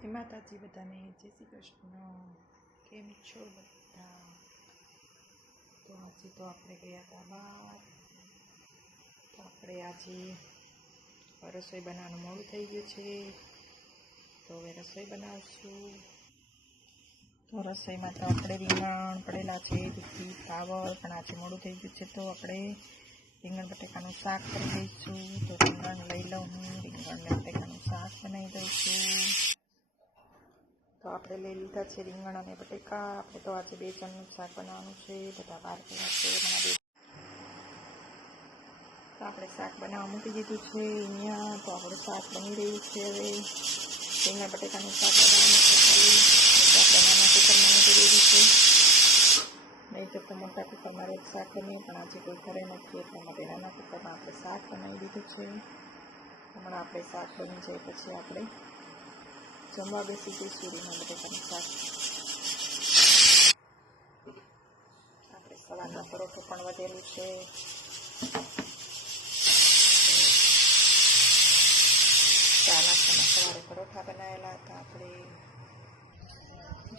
જય માતાજી બધાને, જય શ્રી કૃષ્ણ. કેમ છો બધા? તો આજે તો આપણે ગયા હતા બહાર. તો આપણે આજે રસોઈ બનાવવાનું મોડું થઈ ગયું છે, તો હવે રસોઈ બનાવશું. તો રસોઈમાં તો આપણે રીંગણ પડેલા છે, દૂધી ફ્લાવર, પણ આજે મોડું થઈ ગયું છે તો આપણે રીંગણ બટેકાનું શાક કરી દઈશું. તો રીંગણ લઈ લઉં હું, રીંગણ બટેકાનું શાક બનાવી દઈશું. તો આપણે લઈ લીધા છે રીંગણ અને બટેકા. આપણે તો આજે 2 જણનું શાક બનાવવાનું છે, બધા બહાર ગયા છે. તો આપણે શાક બનાવવા મૂકી દીધું છે અહીંયા. તો આપણું શાક બની રહ્યું છે. હવે રીંગણ બટેકાનું શાક બનાવવાનું છે ખાલી. તો આપણે નાના કુકરમાં મૂકી દીધું છે, નહીં તો મોટા કુકરમાં રોજ શાક બનીએ, પણ આજે કોઈ ઘરે નથી એટલા માટે નાના કુકરમાં આપણે શાક બનાવી દીધું છે. હમણાં આપણે શાક બની જાય પછી આપણે જમવા બેસી જઈશું. રીંગણ બટેકાનું શાક. આપણે સવારના પરોઠું પણ વધેલું છે. ચા નાસ્તામાં સવારે પરોઠા બનાવેલા હતા આપણે.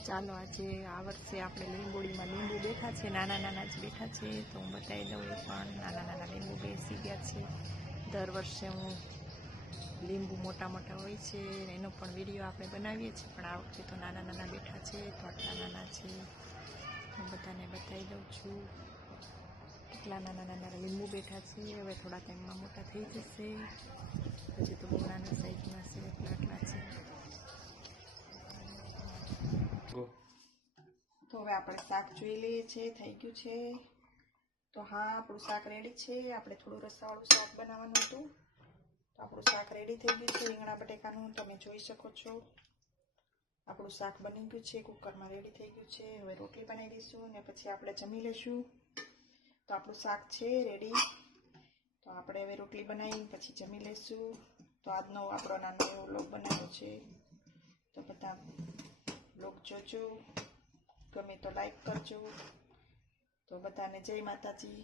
ચાલો આજે આ વર્ષે આપણે લીંબોડીમાં લીંબુ બેઠા છે, નાના નાના જ બેઠા છે. તો હું બતાવી દઉં, એ પણ નાના નાના લીંબુ બેસી ગયા છે. દર વર્ષે હું લીંબુ મોટા મોટા હોય છે એનો પણ વિડીયો આપણે બનાવીએ છીએ, પણ આ વખતે તો નાના નાના બેઠા છે. તો આટલા નાના છે, હું બધાને બતાવી દઉં છું કેટલા નાના નાના લીંબુ બેઠા છે. હવે થોડા ટાઈમમાં મોટા થઈ જશે. હજી તો બહુ નાની સાઈઝમાં છે, આટલા છે. તો હવે આપણે શાક જોઈ લઈએ છીએ, થઈ ગયું છે. તો હા, આપણું શાક રેડી છે. આપણે થોડું રસાવાળું શાક બનાવવાનું હતું, તો આપણું શાક રેડી થઈ ગયું છે રીંગણા બટેકાનું. તમે જોઈ શકો છો આપણું શાક બની ગયું છે, કુકરમાં રેડી થઈ ગયું છે. હવે રોટલી બનાવી દઈશું અને પછી આપણે જમી લઈશું. તો આપણું શાક છે રેડી. તો આપણે હવે રોટલી બનાવી પછી જમી લઈશું. તો આજનો આપણો નાનો એવો વ્લોગ બનાવ્યો છે. તો બધા વ્લોગ જોજો, ગમે તો લાઈક કરજો. તો બધાને જય માતાજી.